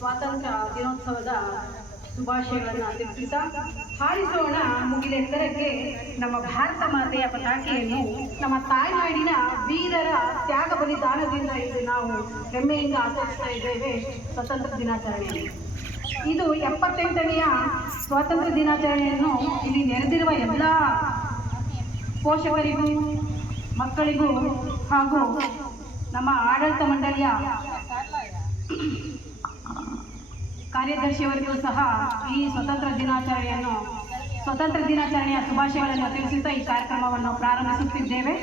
ಸ್ವಾತಂತ್ರ್ಯ ದಿನೋತ್ಸವದ ಶುಭಾಶಯಗಳನ್ನು ತಿಳಿಸುತ್ತಾ ಹಾರಿಸೋಣ ಮುಗಿಲೆತ್ತರಕ್ಕೆ ನಮ್ಮ ಭಾರತ ಮಾತೆಯ ಪತಾಕೆಯನ್ನು. ನಮ್ಮ ತಾಯ್ನಾಡಿನ ವೀರರ ತ್ಯಾಗ ಬಲಿದಾನದಿಂದ ಇದು ನಾವು ಹೆಮ್ಮೆಯಿಂದ ಆಚರಿಸ್ತಾ ಇದ್ದೇವೆ ಸ್ವತಂತ್ರ ದಿನಾಚರಣೆ. ಇದು 78ನೆಯ ಸ್ವಾತಂತ್ರ್ಯ ದಿನಾಚರಣೆಯನ್ನು ಇಲ್ಲಿ ನೆರೆದಿರುವ ಎಲ್ಲ ಪೋಷಕರಿಗೂ ಮಕ್ಕಳಿಗೂ ಹಾಗೂ ನಮ್ಮ ಆಡಳಿತ ಮಂಡಳಿಯ ಕಾರ್ಯದರ್ಶಿಯವರಿಗೂ ಸಹ ಈ ಸ್ವತಂತ್ರ ದಿನಾಚರಣೆಯ ಶುಭಾಶಯಗಳನ್ನು ತಿಳಿಸುತ್ತಾ ಈ ಕಾರ್ಯಕ್ರಮವನ್ನು ಪ್ರಾರಂಭಿಸುತ್ತಿದ್ದೇವೆ.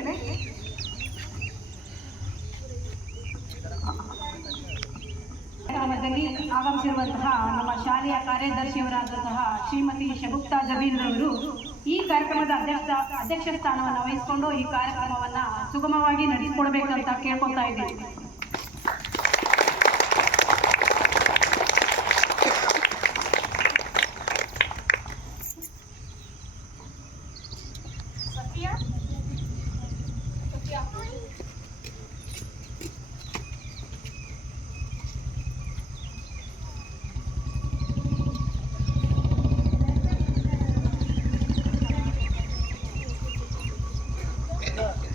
ಕಾರ್ಯಕ್ರಮದಲ್ಲಿ ಆಗಮಿಸಿರುವಂತಹ ನಮ್ಮ ಶಾಲೆಯ ಕಾರ್ಯದರ್ಶಿಯವರಾದಂತಹ ಶ್ರೀಮತಿ ಶಗುಪ್ತಾ ಜಬೀರ್ ಅವರು ಈ ಕಾರ್ಯಕ್ರಮದ ಅಧ್ಯಕ್ಷ ಸ್ಥಾನವನ್ನು ವಹಿಸಿಕೊಂಡು ಈ ಕಾರ್ಯಕ್ರಮವನ್ನು ಸುಗಮವಾಗಿ ನಡೆಸಿಕೊಡಬೇಕಂತ ಕೇಳ್ಕೊತಾ ಇದ್ದೀವಿ.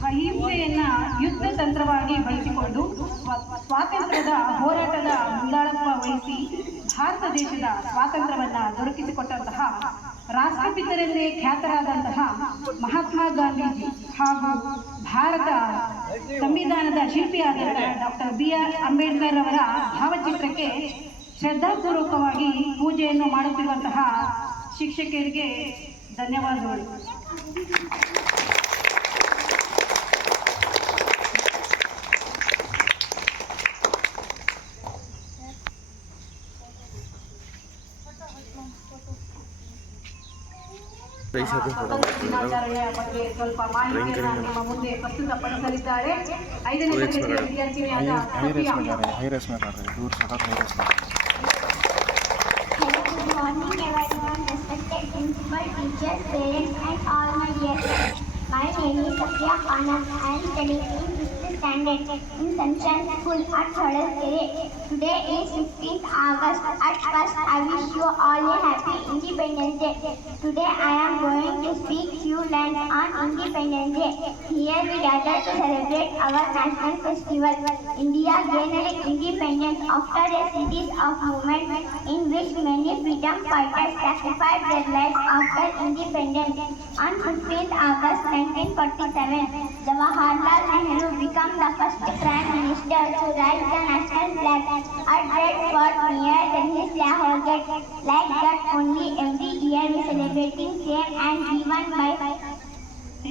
ಅಹಿಂಸೆಯನ್ನು ಯುದ್ಧ ತಂತ್ರವಾಗಿ ಬಳಸಿಕೊಂಡು ಸ್ವಾತಂತ್ರ್ಯದ ಹೋರಾಟದ ಮುಂದಾಳತ್ವ ವಹಿಸಿ ಭಾರತ ದೇಶದ ಸ್ವಾತಂತ್ರ್ಯವನ್ನು ದೊರಕಿಸಿಕೊಟ್ಟಂತಹ ರಾಷ್ಟ್ರಪಿತರೆಂದೇ ಖ್ಯಾತರಾದಂತಹ ಮಹಾತ್ಮ ಗಾಂಧೀಜಿ ಹಾಗೂ ಭಾರತ ಸಂವಿಧಾನದ ಶಿಲ್ಪಿಯಾದಂತಹ ಡಾಕ್ಟರ್ BR ಅಂಬೇಡ್ಕರ್ ಅವರ ಭಾವಚಿತ್ರಕ್ಕೆ ಶ್ರದ್ಧಾಪೂರ್ವಕವಾಗಿ ಪೂಜೆಯನ್ನು ಮಾಡುತ್ತಿರುವಂತಹ ಶಿಕ್ಷಕರಿಗೆ ಧನ್ಯವಾದಗಳು. ದಿನಾಚರಣೆಯ ಬಗ್ಗೆ ಸ್ವಲ್ಪ ಮಾಹಿತಿಯನ್ನು ನಿಮ್ಮ ಮುಂದೆ ಪ್ರಸ್ತುತಪಡಿಸಲಿದ್ದಾರೆ. 5ನೇ ತರಗತಿಯ ವಿದ್ಯಾರ್ಥಿನಿಯಾದ Safia. Good morning everyone, respected principal, teachers, parents and all my dear friends. My name is Safia Khanam. I am studying in 5th standard in Sunshine School at Hodaskere. Today is 15th August. At first, I wish you all a happy Independence Day. Today, I am going to speak few lines on Independence Day. Here we gather to celebrate our national festival. India gained independence after a series of movements in which many freedom fighters sacrificed their lives after independence. On 15th August 1947, Jawaharlal Nehru became the first Prime Minister to raise the national flag at Red Fort near Delhi's Lahore Gate. Like that, only every year we celebrating same and given by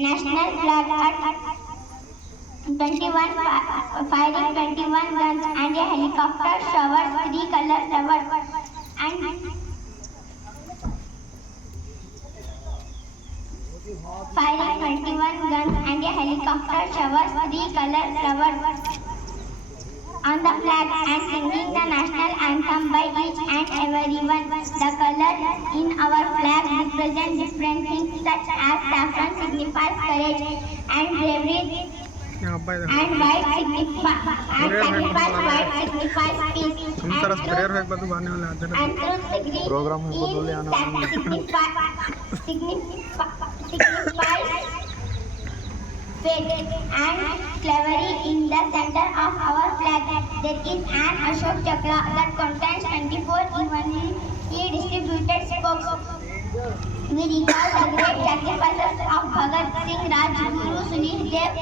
national flag at 21 firing 21 guns and a helicopter showers 3 color flowers and firing 21 guns and a helicopter showers 3 color flowers on the flag and singing the national anthem by each and everyone. The colors in our flag represent different things such as saffron signifies courage and bravery, and white signifies peace, and truth signifies faith, and slavery in the center of our flag. There is an Ashok Chakra that contains 24 evenly distributed spokes. We recall the great sacrifices of Bhagat Singh, Rajguru, Sunil Dev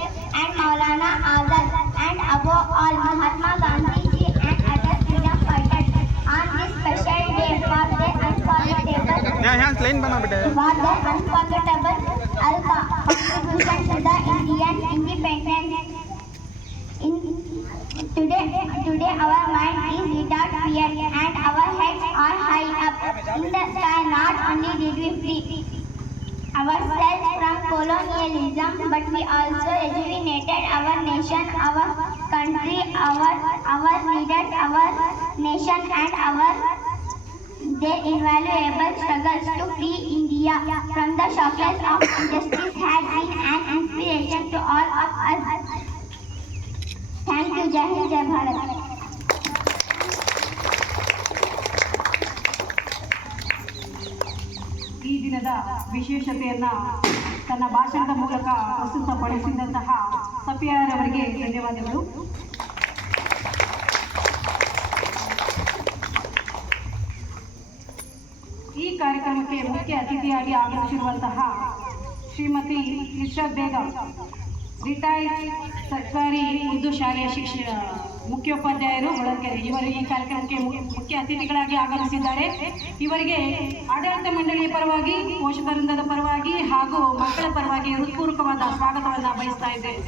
and Maulana Azad, and above all Mahatma Gandhi ji and other freedom fighters. On this special day for the unforgettable contribution to the Indian independence. Today our mind is without fear and our heads are high up in the sky. Not only did we free ourselves from colonialism, but we also rejuvenated our nation, our country, our leaders, our nation and their invaluable struggles to free India from the shackles of injustice has been an inspiration to all of us. Thank you. Jai Hind, Jai Bharat. ದಿನದ ವಿಶೇಷತೆಯನ್ನ ತನ್ನ ಭಾಷಣದ ಮೂಲಕ ಪ್ರಸ್ತುತಪಡಿಸಿದಂತಹ ಸಫಿಯಾರವರಿಗೆ ಧನ್ಯವಾದಗಳು. ಈ ಕಾರ್ಯಕ್ರಮಕ್ಕೆ ಮುಖ್ಯ ಅತಿಥಿಯಾಗಿ ಆಗಮಿಸಿರುವಂತಹ Shrimati Irshad Begum, retired ಸರ್ಕಾರಿ ಉರ್ದು ಶಾಲೆಯ ಮುಖ್ಯೋಪಾಧ್ಯಾಯರು ಹೊಳಲ್ಕೆರೆ, ಇವರು ಈ ಕಾರ್ಯಕ್ರಮಕ್ಕೆ ಮುಖ್ಯ ಅತಿಥಿಗಳಾಗಿ ಆಗಮಿಸಿದ್ದಾರೆ. ಇವರಿಗೆ ಆಡಳಿತ ಮಂಡಳಿಯ ಪರವಾಗಿ, ಪೋಷಕ ವೃಂದದ ಪರವಾಗಿ ಹಾಗೂ ಮಕ್ಕಳ ಪರವಾಗಿ ಹೃತ್ಪೂರ್ವಕವಾದ ಸ್ವಾಗತವನ್ನು ಬಯಸ್ತಾ ಇದ್ದೇವೆ.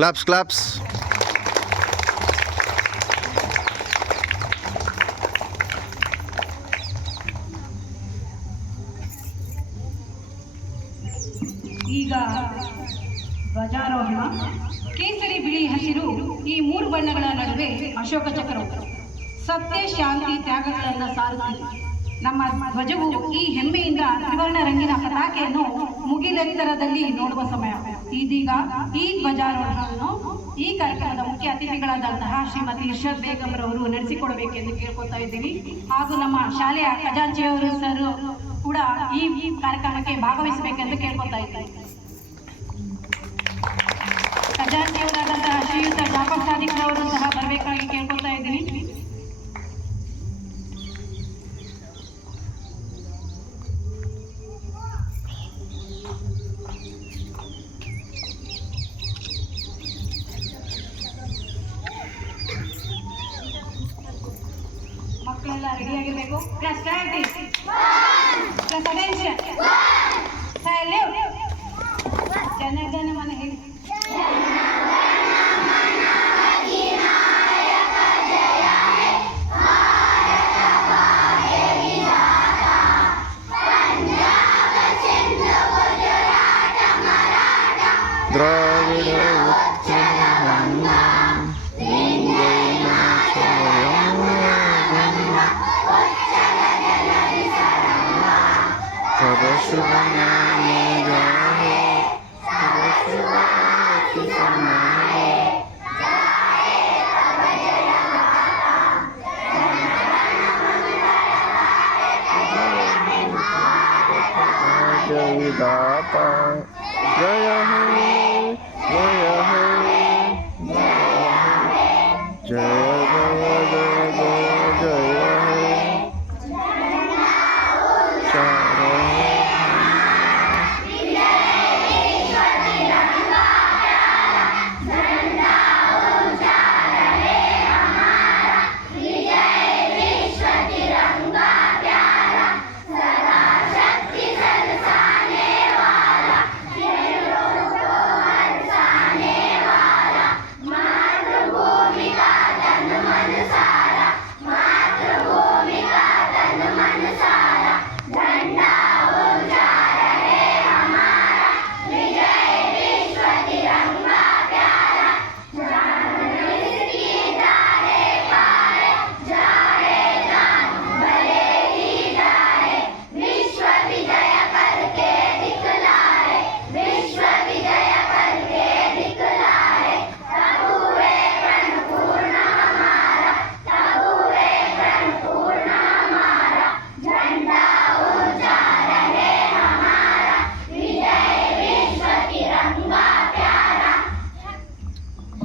Claps, claps. ಈಗ ಧ್ವಜಾರೋಹಣ. ಕೇಸರಿ, ಬಿಳಿ, ಹಸಿರು ಈ ಮೂರು ಬಣ್ಣಗಳ ನಡುವೆ ಅಶೋಕ ಚಕ್ರವು ಸತ್ಯ, ಶಾಂತಿ, ತ್ಯಾಗಗಳನ್ನು ಸಾರುತ್ತಿದೆ. ನಮ್ಮ ಧ್ವಜವು ಈ ಹೆಮ್ಮೆಯಿಂದ ತ್ರಿವರ್ಣ ರಂಗಿನ ಪತಾಕೆಯನ್ನು ಮುಗಿಲೆತ್ತರದಲ್ಲಿ ನೋಡುವ ಸಮಯ. ಇದೀಗ ಈ ಧ್ವಜಾರೋಹಣವನ್ನು ಈ ಕಾರ್ಯಕ್ರಮದ ಮುಖ್ಯ ಅತಿಥಿಗಳಾದಂತಹ ಶ್ರೀಮತಿ ಇರ್ಷಾದ್ ಬೇಗಂ ರವರು ನಡೆಸಿಕೊಡಬೇಕೆಂದು ಕೇಳ್ಕೊತಾ ಇದ್ದೀವಿ. ಹಾಗೂ ನಮ್ಮ ಶಾಲೆಯ ಖಜಾಂಚಿಯವರು ಸರ್ ಕೂಡ ಈ ಕಾರ್ಯಕ್ರಮಕ್ಕೆ ಭಾಗವಹಿಸಬೇಕೆಂದು ಕೇಳ್ಕೊತಾ ಇದ್ದೀವಿ. ಖಜಾಂಚಿಯವರಾದಂತಹ ಶ್ರೀಯುತ ಜಾಫರ್ ಸಾದಿಕ್ ರವರು ಸಹ ಬರಬೇಕಾಗಿ ಕೇಳ್ಕೊತಾ ಇದ್ದೀವಿ. ಮಕ್ಕಳೆಲ್ಲ ರೆಡಿಯಾಗಿರಬೇಕು. ಪ್ಲಸ್ ಸ್ಟ್ಯಾಂಡಿಂಗ್, ಪ್ಲಸ್ ಅಟೆನ್ಷನ್, ಜನ ಜನ ಮನೆ ಹೇಳಿ. ದ್ರಾವಿಡ विधाता जय हे जय हे जय जय जय जय जय हे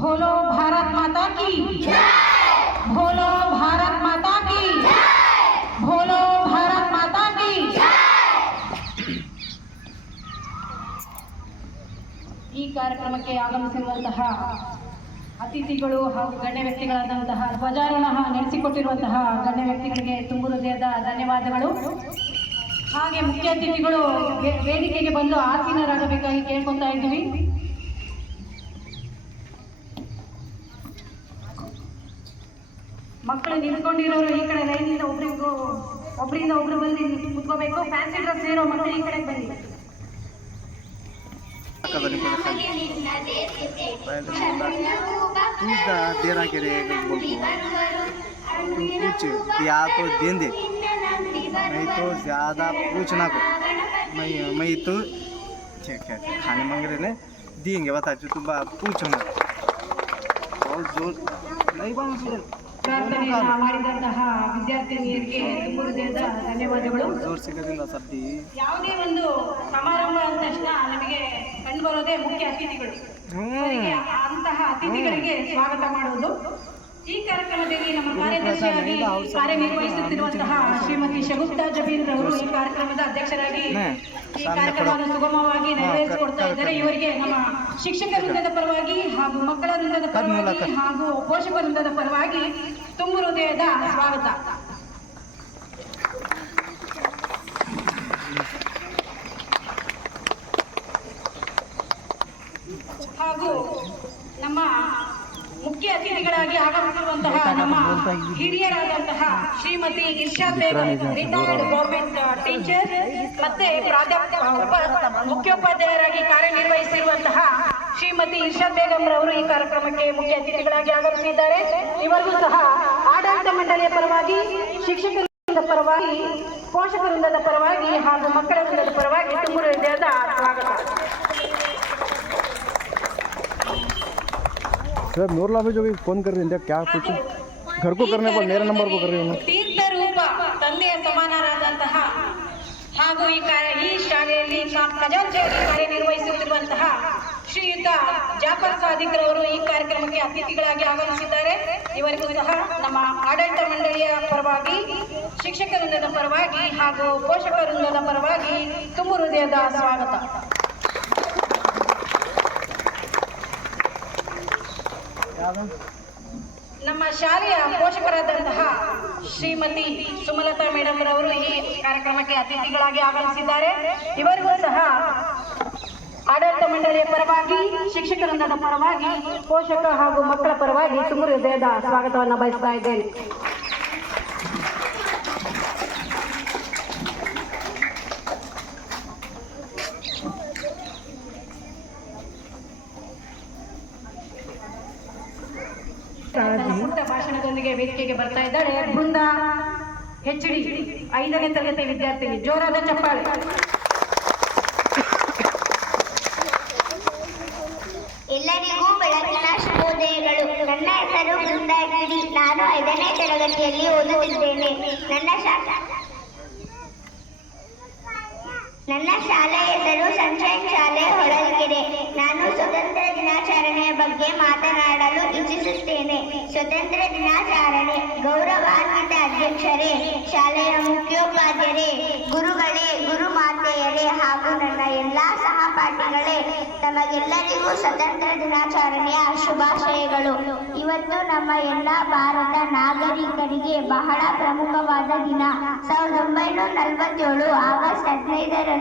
बोलो भारत माता की जय, बोलो भारत माता की जय, बोलो भारत माता की जय. ಈ ಕಾರ್ಯಕ್ರಮಕ್ಕೆ ಆಗಮಿಸಿರುವಂತಹ ಅತಿಥಿಗಳು ಹಾಗೂ ಗಣ್ಯ ವ್ಯಕ್ತಿಗಳಾದಂತಹ ಧ್ವಜಾರೋಹಣ ನಡೆಸಿಕೊಟ್ಟಿರುವಂತಹ ಗಣ್ಯ ವ್ಯಕ್ತಿಗಳಿಗೆ ತುಂಬು ಹೃದಯದ ಧನ್ಯವಾದಗಳು. ಹಾಗೆ ಮುಖ್ಯ ಅತಿಥಿಗಳು ವೇದಿಕೆಗೆ ಬಂದು ಆಸೀನರಾಗಬೇಕಾಗಿ ಕೇಳ್ಕೊತಾ ಇದ್ದೀವಿ. ಮಕ್ಕಳು ನಿಂತ್ಕೊಂಡಿರೋರು ಈ ಕಡೆ ಲೈನಿಂದ ಒಬ್ಬರಿಂದ ಒಬ್ರು ಬಂದು ಕುತ್ಕೋಬೇಕು. ಫ್ಯಾನ್ಸಿ ಡ್ರೆಸ್ ಇರೋ ಮಕ್ಕಳು ಈ ಕಡೆ ಬನ್ನಿ. तू देना के रे बोल तू पूछ दिया तो दे दे, नहीं तो ज़्यादा पूछना को मैं तो खाने मांग रहे ने देंगे, बता तू पूछो ना और जोर नहीं बांध। ಪ್ರಾರ್ಥನೆಯನ್ನು ಮಾಡಿದಂತಹ ವಿದ್ಯಾರ್ಥಿನಿಯರಿಗೆ ತುಂಬ ಹೃದಯದ ಧನ್ಯವಾದಗಳು. ಜೋರ್ ಸಿಗೋದ್ರಿಂದ ಸರ್ದಿ ಯಾವುದೇ ಒಂದು ಸಮಾರಂಭ ಅಂದ ತಕ್ಷಣ ನಮಗೆ ಕಂಡುಬರೋದೇ ಮುಖ್ಯ ಅತಿಥಿಗಳು. ಅವರಿಗೆ ಅಂತಹ ಅತಿಥಿಗಳಿಗೆ ಸ್ವಾಗತ ಮಾಡುವುದು. ಈ ಕಾರ್ಯಕ್ರಮದಲ್ಲಿ ನಮ್ಮ ಕಾರ್ಯದರ್ಶಿಯಾಗಿ ಕಾರ್ಯನಿರ್ವಹಿಸುತ್ತಿರುವಂತಹ ಶ್ರೀಮತಿ ಶಗುಪ್ತಾ ಜಬೀರ್ ಅವರು ಈ ಕಾರ್ಯಕ್ರಮದ ಅಧ್ಯಕ್ಷರಾಗಿ ಈ ಕಾರ್ಯಕ್ರಮವನ್ನು ಸುಗಮವಾಗಿ ನೆರವೇರಿಸಿಕೊಡ್ತಾ ಇದ್ದಾರೆ. ಇವರಿಗೆ ನಮ್ಮ ಶಿಕ್ಷಕ ವೃಂದದ ಪರವಾಗಿ ಹಾಗೂ ಮಕ್ಕಳ ವೃಂದದ ಪರವಾಗಿ ಹಾಗೂ ಪೋಷಕ ವೃಂದದ ಪರವಾಗಿ ತುಂಬ ಹೃದಯದ ಸ್ವಾಗತ. ಹಾಗೂ ನಮ್ಮ ಮುಖ್ಯ ಅತಿಥಿಗಳಾಗಿ ಆಗಮಿಸಿರುವಂತಹ ನಮ್ಮ ಹಿರಿಯರಾದಂತಹ Shrimati Irshad Begum, retired government teacher ಮತ್ತೆ ಮುಖ್ಯೋಪಾಧ್ಯಾಯರಾಗಿ ಕಾರ್ಯನಿರ್ವಹಿಸಿರುವಂತಹ ಶ್ರೀಮತಿ ಇರ್ಷಾದ್ ಬೇಗಂ ರವರು ಈ ಕಾರ್ಯಕ್ರಮಕ್ಕೆ ಮುಖ್ಯ ಅತಿಥಿಗಳಾಗಿ ಆಗಮಿಸಿದ್ದಾರೆ. ಇವರಿಗೂ ಸಹ ಆಡಳಿತ ಮಂಡಳಿಯ ಪರವಾಗಿ, ಶಿಕ್ಷಕ ವೃಂದದ ಪರವಾಗಿ, ಪೋಷಕ ವೃಂದದ ಪರವಾಗಿ ಹಾಗೂ ಮಕ್ಕಳ ವೃಂದದ ಪರವಾಗಿ ತುಂಬ ಹೃದಯದ ಸ್ವಾಗತ. सर नूरला भाई जो भी फ़ोन कर रहे हैं क्या कुछ घर को करने पर मेरे नंबर को कर रही हूँ. ತೀರ್ಥ ರೂಪ ತಂದೆಯ ಸಮಾನರಾದಂತಹ ಹಾಗೂ ಈ ಶಾಲೆಯಲ್ಲಿ ಖಜಾಂಚಿಯಾಗಿ ಕಾರ್ಯನಿರ್ವಹಿಸುತ್ತಿರುವಂತಹ ಶ್ರೀಯುತ ಜಾಫರ್ ಸಾದಿಕ್ ರವರು ಈ ಕಾರ್ಯಕ್ರಮಕ್ಕೆ ಅತಿಥಿಗಳಾಗಿ ಆಗಮಿಸಿದ್ದಾರೆ. ಇವರಿಗೂ ಸಹ ನಮ್ಮ ಆಡಳಿತ ಮಂಡಳಿಯ ಪರವಾಗಿ, ಶಿಕ್ಷಕ ವೃಂದದ ಪರವಾಗಿ ಹಾಗೂ ಪೋಷಕ ವೃಂದದ ಪರವಾಗಿ ತುಂಬ ಹೃದಯದ ಸ್ವಾಗತ. ನಮ್ಮ ಶಾಲೆಯ ಪೋಷಕರಾದಂತಹ ಶ್ರೀಮತಿ ಸುಮಲತಾ ಮೇಡಮ್ ರವರು ಈ ಕಾರ್ಯಕ್ರಮಕ್ಕೆ ಅತಿಥಿಗಳಾಗಿ ಆಗಮಿಸಿದ್ದಾರೆ. ಇವರಿಗೂ ಸಹ ಆಡಳಿತ ಮಂಡಳಿಯ ಪರವಾಗಿ, ಶಿಕ್ಷಕ ವೃಂದದ ಪರವಾಗಿ, ಪೋಷಕ ಹಾಗೂ ಮಕ್ಕಳ ಪರವಾಗಿ ತುಂಬ ಹೃದಯದ ಸ್ವಾಗತವನ್ನು ಬಯಸ್ತಾ ಇದ್ದೇನೆ. ಪುಟ್ಟ ಭಾಷಣದೊಂದಿಗೆ ವೇದಿಕೆಗೆ ಬರ್ತಾ ಇದ್ದಾಳೆ ಬೃಂದ HD, 5ನೇ ತರಗತಿ ವಿದ್ಯಾರ್ಥಿನಿ. ಜೋರಾದ ಚಪ್ಪಾಳೆ. ಎಲ್ಲರಿಗೂ ಬೆಳಗಿನ ಶುಭೋದಯಗಳು. ನನ್ನ ಹೆಸರು ಬೃಂದ HD. ನಾನು 5ನೇ ತರಗತಿಯಲ್ಲಿ ಓದುತ್ತಿದ್ದೇನೆ. ನನ್ನ ಶಾಲೆಯ ಹೆಸರು ಸನ್ಶೈನ್ ಶಾಲೆ ಹೊಳಲ್ಕೆರೆ. ನಾನು ಸ್ವತಂತ್ರ ದಿನಾಚರಣೆಯ ಬಗ್ಗೆ ಮಾತನಾಡಲು ಇಚ್ಛಿಸುತ್ತೇನೆ. ಸ್ವತಂತ್ರ ದಿನಾಚರಣೆ. ಗೌರವಾನ್ವಿತ ಅಧ್ಯಕ್ಷರೇ, ಶಾಲೆಯ ಮುಖ್ಯೋಪಾಧ್ಯಾಯರೇ, ಗುರುಗಳೇ, ಗುರುಮಾತೆಯರೇ ಹಾಗೂ ನನ್ನ ಎಲ್ಲ ಸಹಪಾಠಿಗಳೇ, ತಮಗೆಲ್ಲರಿಗೂ ಸ್ವತಂತ್ರ ದಿನಾಚರಣೆಯ ಶುಭಾಶಯಗಳು. ಇವತ್ತು ನಮ್ಮ ಎಲ್ಲ ಭಾರತ ನಾಗರಿಕರಿಗೆ ಬಹಳ ಪ್ರಮುಖವಾದ ದಿನ. 1947 ಆಗಸ್ಟ್ 15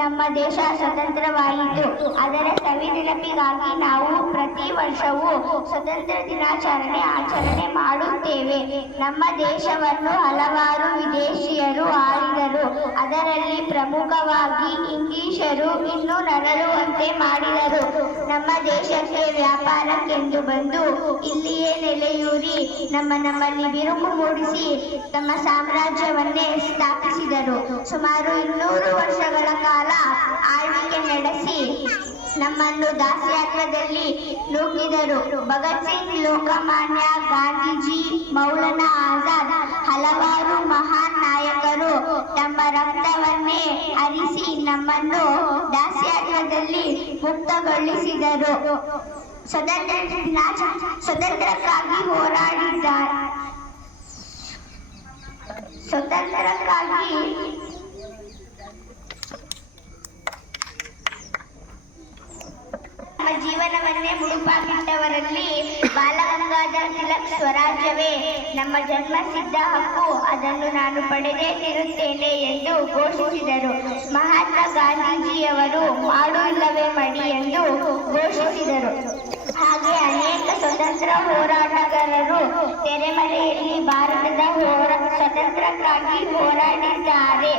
ನಮ್ಮ ದೇಶ ಸ್ವತಂತ್ರವಾಯಿತು. ಅದರ ಸವಿ ನೆನಪಿಗಾಗಿ ನಾವು ಪ್ರತಿ ವರ್ಷವೂ ಸ್ವತಂತ್ರ ದಿನಾಚರಣೆ ಆಚರಣೆ ಮಾಡುತ್ತೇವೆ. ನಮ್ಮ ದೇಶವನ್ನು ಹಲವಾರು ವಿದೇಶಿಯರು ಆಳಿದರು. ಅದರಲ್ಲಿ ಪ್ರಮುಖವಾಗಿ ಇಂಗ್ಲಿಷರು ಇನ್ನೂ ನರಳುವಂತೆ ಮಾಡಿದರು. ನಮ್ಮ ದೇಶಕ್ಕೆ ವ್ಯಾಪಾರಕ್ಕೆಂದು ಬಂದು ಇಲ್ಲಿಯೇ ನೆಲೆಯೂರಿ ನಮ್ಮಲ್ಲಿ ಬಿರುಕು ಮೂಡಿಸಿ ತಮ್ಮ ಸಾಮ್ರಾಜ್ಯವನ್ನೇ ಸ್ಥಾಪಿಸಿದರು. ಸುಮಾರು 200 ವರ್ಷಗಳ ಕಾಲ ಆಳ್ವಿಕೆ ನಡೆಸಿ ನಮ್ಮನ್ನು ದಾಸ್ಯತ್ವದಲ್ಲಿ ನೂಕಿದರು. ಭಗತ್ ಸಿಂಗ್, ಲೋಕಮಾನ್ಯ, ಗಾಂಧೀಜಿ, ಮೌಲಾನಾ ಆಜಾದ್, ಹಲವಾರು ಮಹಾನ್ ನಾಯಕರು ತಮ್ಮ ರಕ್ತವನ್ನೇ ಹರಿಸಿ ನಮ್ಮನ್ನು ದಾಸ್ಯತ್ವದಲ್ಲಿ ಮುಕ್ತಗೊಳಿಸಿದರು. ಸ್ವತಂತ್ರಕ್ಕಾಗಿ ನಮ್ಮ ಜೀವನವನ್ನೇ ಮುಡುಪಾಗಿಟ್ಟವರಲ್ಲಿ ಬಾಲಗಂಗಾಧರ ತಿಲಕ್ ಸ್ವರಾಜ್ಯವೇ ನಮ್ಮ ಜನ್ಮಸಿದ್ಧ ಹಕ್ಕು, ಅದನ್ನು ನಾನು ಪಡೆದೇ ತಿರುತ್ತೇನೆ ಎಂದು ಘೋಷಿಸಿದರು. ಮಹಾತ್ಮ ಗಾಂಧೀಜಿಯವರು ಮಾಡು ಇಲ್ಲವೇ ಮಡಿ ಎಂದು ಘೋಷಿಸಿದರು. ಹಾಗೆ ಅನೇಕ ಸ್ವತಂತ್ರ ಹೋರಾಟಗಾರರು ತೆರೆಮರೆಯಲ್ಲಿ ಭಾರತದ ಸ್ವತಂತ್ರಕ್ಕಾಗಿ ಹೋರಾಡಿದ್ದಾರೆ.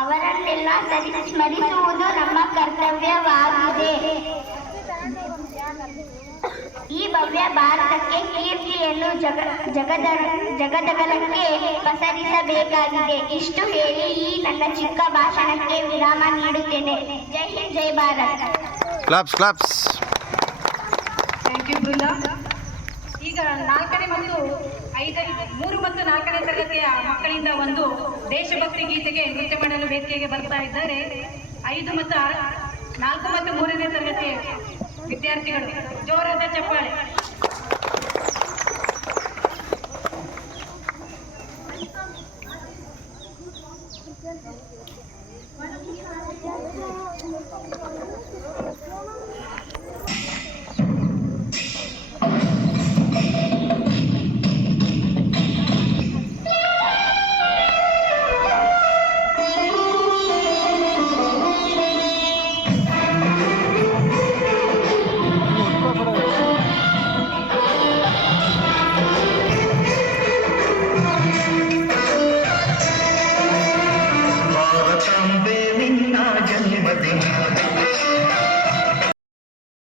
ಅವರನ್ನೆಲ್ಲ ಸ್ಮರಿಸುವುದು ನಮ್ಮ ಕರ್ತವ್ಯವಾಗಿದೆ. ಈ ಭವ್ಯ ಭಾರತಕ್ಕೆ ಕೀರ್ತಿಯನ್ನು ಜಗದಗಲಕ್ಕೆ ಪಸರಿಸಬೇಕಾಗಿದೆ. ಇಷ್ಟು ಹೇಳಿ ಈ ನನ್ನ ಚಿಕ್ಕ ಭಾಷಣಕ್ಕೆ ವಿರಾಮ ನೀಡುತ್ತೇನೆ. ಜೈ ಹಿಂದ್, ಜೈ Bharat. Claps. Thank you Brinda. ಈಗ 4ನೇ ಮತ್ತು 3 ಮತ್ತು 4ನೇ ತರಗತಿಯ ಮಕ್ಕಳಿಂದ ಒಂದು ದೇಶಭಕ್ತಿ ಗೀತೆಗೆ ನೃತ್ಯ ಮಾಡಲು ವೇದಿಕೆಗೆ ಬರ್ತಾ ಇದ್ದಾರೆ. 5 ಮತ್ತು 4 ಮತ್ತು 3ನೇ ತರಗತಿಯ ವಿದ್ಯಾರ್ಥಿಗಳು ಜೋರಾದ ಚಪ್ಪಾಳೆ.